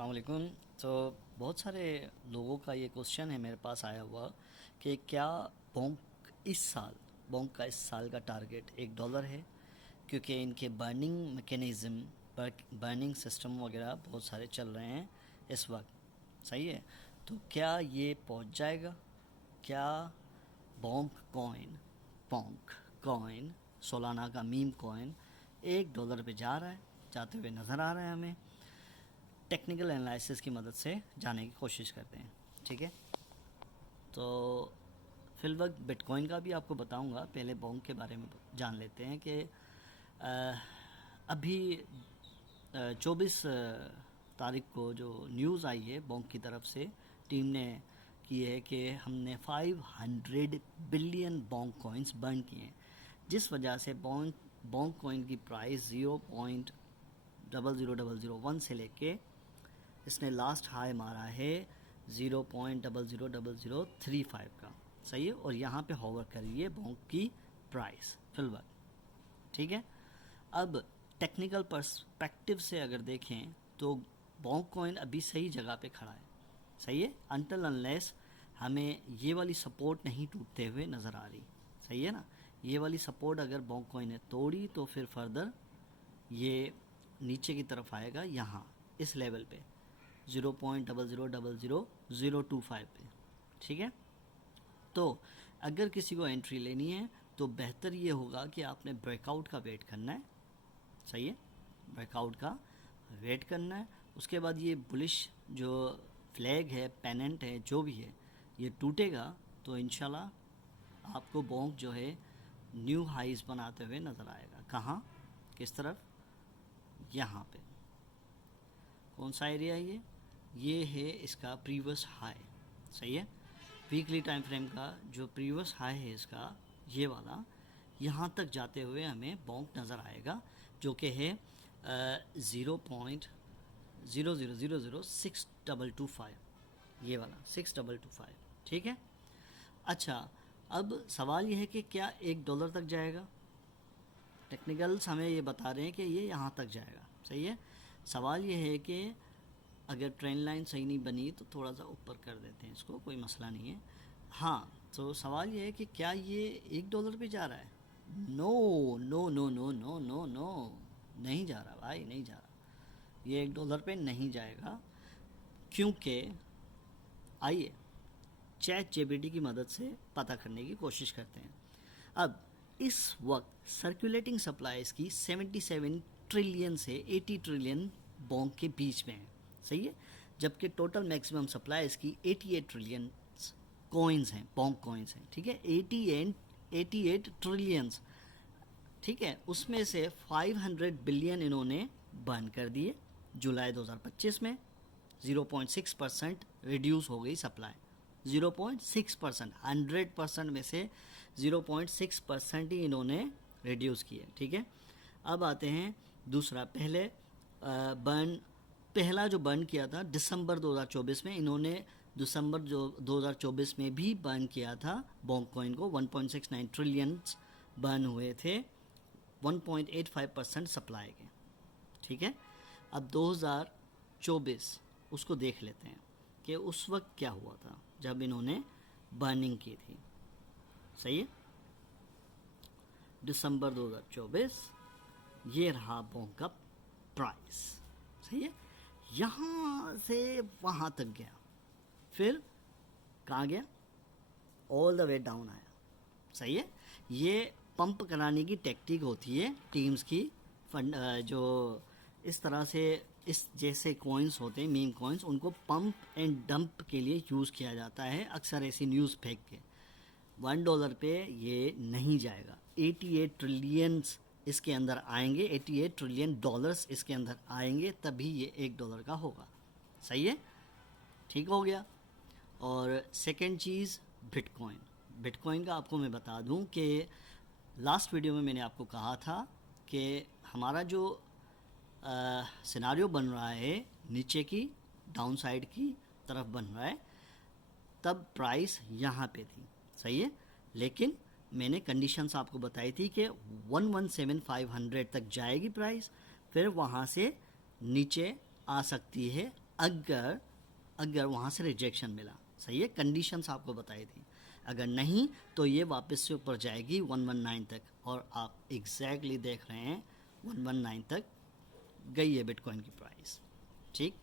अस्सलाम वालेकुम। तो बहुत सारे लोगों का ये क्वेश्चन है मेरे पास आया हुआ कि क्या बोंक बोंक का इस साल का टारगेट $1 है, क्योंकि इनके बर्निंग मैकेनिज़्म बर्निंग सिस्टम वगैरह बहुत सारे चल रहे हैं इस वक्त। सही है, तो क्या ये पहुंच जाएगा? क्या बोंक कॉइन सोलाना का मीम कॉइन $1 पे जा रहा है, जाते हुए नज़र आ रहा है? हमें टेक्निकल एनालिसिस की मदद से जाने की कोशिश करते हैं। ठीक है, तो फिलवक्त बिटकॉइन का भी आपको बताऊंगा। पहले बोंक के बारे में जान लेते हैं कि अभी 24 तारीख को जो न्यूज़ आई है बोंक की तरफ से, टीम ने की है कि हमने 500 बिलियन बोंक कॉइन्स बर्न किए हैं, जिस वजह से बोंक कॉइन की प्राइस 0.00001 से लेके इसने लास्ट हाई मारा है 0.00035 का। सही है, और यहाँ पे होवर कर रही है बोंक की प्राइस फिलहाल। ठीक है, अब टेक्निकल पर्सपेक्टिव से अगर देखें तो बोंक कॉइन अभी सही जगह पे खड़ा है। सही है, अनटिल अनलेस हमें ये वाली सपोर्ट नहीं टूटते हुए नज़र आ रही। सही है ना, ये वाली सपोर्ट अगर बोंक कॉइन ने तोड़ी तो फिर फर्दर ये नीचे की तरफ आएगा, यहाँ इस लेवल पे 0.0000025 पे। ठीक है, तो अगर किसी को एंट्री लेनी है तो बेहतर ये होगा कि आपने ब्रेकआउट का वेट करना है। सही है, ब्रेकआउट का वेट करना है। उसके बाद ये बुलिश जो फ्लैग है, पेनेंट है, जो भी है, ये टूटेगा तो इंशाल्लाह आपको बोंक जो है न्यू हाइज बनाते हुए नज़र आएगा। कहाँ, किस तरफ? यहाँ पे। कौन सा एरिया है ये है इसका प्रीवियस हाई। सही है, वीकली टाइम फ्रेम का जो प्रीवियस हाई है इसका, ये वाला, यहाँ तक जाते हुए हमें बोंक नज़र आएगा, जो कि है 0.0000625, ये वाला 6225। ठीक है, अच्छा, अब सवाल ये है कि क्या $1 तक जाएगा? टेक्निकल्स हमें ये बता रहे हैं कि ये यहाँ तक जाएगा। सही है, सवाल ये है कि अगर ट्रेंड लाइन सही नहीं बनी तो थोड़ा सा ऊपर कर देते हैं इसको, कोई मसला नहीं है। हाँ, तो सवाल ये है कि क्या ये $1 पे जा रहा है? No no no no no no no, नहीं जा रहा भाई, नहीं जा रहा। ये $1 पे नहीं जाएगा, क्योंकि आइए चैट जीपीटी की मदद से पता करने की कोशिश करते हैं। अब इस वक्त सर्कुलेटिंग सप्लाईज की 77 ट्रिलियन से 80 ट्रिलियन बोंक के बीच में है। सही है, जबकि टोटल मैक्सिमम सप्लाईज की 88 ट्रिलियन कॉइन्स हैं, बोंक कॉइन्स हैं। ठीक है, 88 ट्रिलियंस। ठीक है, उसमें से 500 बिलियन इन्होंने बर्न कर दिए जुलाई 2025 में। 0.6% रिड्यूस हो गई सप्लाई। 0.6%, 100% में से 0.6% ही इन्होंने रिड्यूस किया। ठीक है, अब आते हैं दूसरा। पहला जो बर्न किया था दिसंबर 2024 में, इन्होंने दिसंबर जो 2024 में भी बर्न किया था बोंक कॉइन को। 1.69 ट्रिलियन बर्न हुए थे, 1.85% सप्लाई के। ठीक है, अब 2024 उसको देख लेते हैं कि उस वक्त क्या हुआ था जब इन्होंने बर्निंग की थी। सही है, दिसंबर 2024, ये रहा बोंक का प्राइस। सही है, यहाँ से वहाँ तक गया, फिर कहाँ गया? ऑल द वे डाउन आया। सही है, ये पंप कराने की टेक्निक होती है टीम्स की। जो इस तरह से, इस जैसे कॉइन्स होते हैं मीम कॉइन्स, उनको पंप एंड डंप के लिए यूज़ किया जाता है अक्सर ऐसी न्यूज़ फेंक के। $1 पे ये नहीं जाएगा। 88 ट्रिलियंस इसके अंदर आएंगे, 88 ट्रिलियन डॉलर्स इसके अंदर आएंगे, तभी ये $1 का होगा। सही है, ठीक हो गया। और सेकंड चीज़ बिटकॉइन का आपको मैं बता दूं कि लास्ट वीडियो में मैंने आपको कहा था कि हमारा जो सिनारियो बन रहा है नीचे की डाउन साइड की तरफ बन रहा है, तब प्राइस यहाँ पे थी। सही है, लेकिन मैंने कंडीशंस आपको बताई थी कि 117,500 तक जाएगी प्राइस, फिर वहाँ से नीचे आ सकती है अगर अगर वहाँ से रिजेक्शन मिला, सही है, कंडीशंस आपको बताई थी, अगर नहीं तो ये वापस से ऊपर जाएगी 119 तक, और आप एग्जैक्टली देख रहे हैं 119 तक गई है बिटकॉइन की प्राइस। ठीक,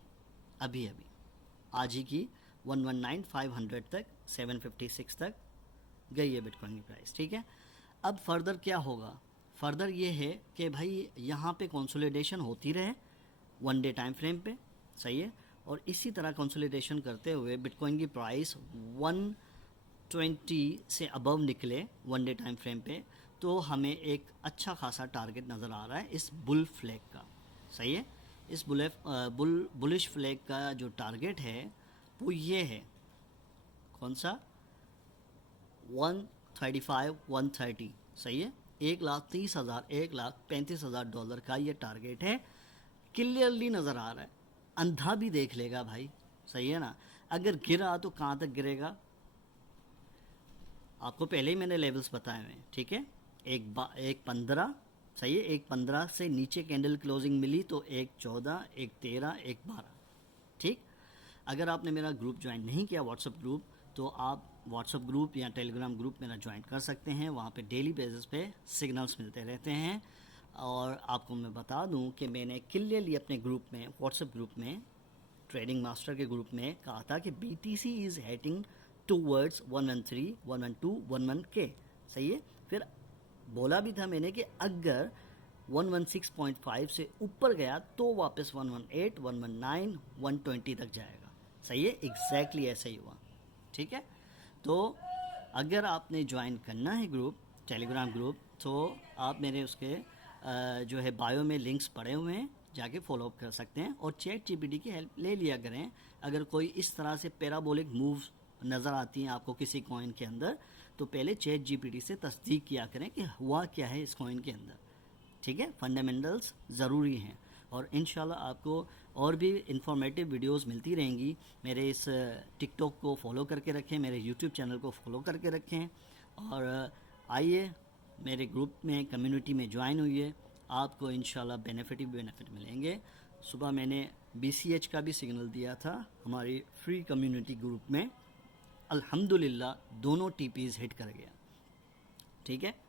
अभी अभी आज ही की 119,500 तक, 756 तक गई है बिटकॉइन की प्राइस। ठीक है, अब फर्दर क्या होगा? फर्दर ये है कि भाई यहाँ पे कंसोलिडेशन होती रहे 1 डे टाइम फ्रेम पे, सही है, और इसी तरह कंसोलिडेशन करते हुए बिटकॉइन की प्राइस 120 से अबव निकले 1 डे टाइम फ्रेम पे, तो हमें एक अच्छा खासा टारगेट नज़र आ रहा है इस बुल फ्लैग का, सही है। इस बुलिश फ्लैग का जो टारगेट है वो ये है, कौन सा? 135 130, सही है, 1,30,000 $1,35,000 का ये टारगेट है, क्लियरली नज़र आ रहा है, अंधा भी देख लेगा भाई, सही है ना। अगर गिरा तो कहाँ तक गिरेगा? आपको पहले ही मैंने लेवल्स बताए हुए हैं, ठीक है। एक 15, सही है, 1.15 से नीचे कैंडल क्लोजिंग मिली तो 1.14, 1.13, 1.12, ठीक। अगर आपने मेरा ग्रुप ज्वाइन नहीं किया व्हाट्सएप ग्रुप, तो आप व्हाट्सएप ग्रुप या टेलीग्राम ग्रुप मेरा ज्वाइन कर सकते हैं। वहाँ पे डेली बेसिस पे सिग्नल्स मिलते रहते हैं। और आपको मैं बता दूं कि मैंने क्लियरली अपने ग्रुप में, व्हाट्सएप ग्रुप में, ट्रेडिंग मास्टर के ग्रुप में कहा था कि BTC is heading towards 113, 112, 11K, सही है। फिर बोला भी था मैंने कि अगर 116.5 से ऊपर गया तो वापस 118, 119, 120 तक जाएगा, सही है। एग्जैक्टली ऐसा ही हुआ, ठीक है। तो अगर आपने ज्वाइन करना है ग्रुप, टेलीग्राम ग्रुप, तो आप मेरे उसके जो है बायो में लिंक्स पड़े हुए हैं, जाके फॉलोअप कर सकते हैं। और ChatGPT की हेल्प ले लिया करें। अगर कोई इस तरह से पैराबोलिक मूव नज़र आती हैं आपको किसी कॉइन के अंदर, तो पहले ChatGPT से तस्दीक किया करें कि हुआ क्या है इस कॉइन के अंदर, ठीक है। फंडामेंटल्स ज़रूरी हैं। और इंशाल्लाह आपको और भी इंफॉर्मेटिव वीडियोस मिलती रहेंगी। मेरे इस टिकटॉक को फॉलो करके रखें, मेरे यूट्यूब चैनल को फॉलो करके रखें, और आइए मेरे ग्रुप में, कम्युनिटी में ज्वाइन हुई, आपको इंशाल्लाह बेनिफिट ही बेनिफिट मिलेंगे। सुबह मैंने BCH का भी सिग्नल दिया था हमारी फ्री कम्युनिटी ग्रुप में, अल्हम्दुलिल्लाह दोनों TPs हिट कर गया, ठीक है।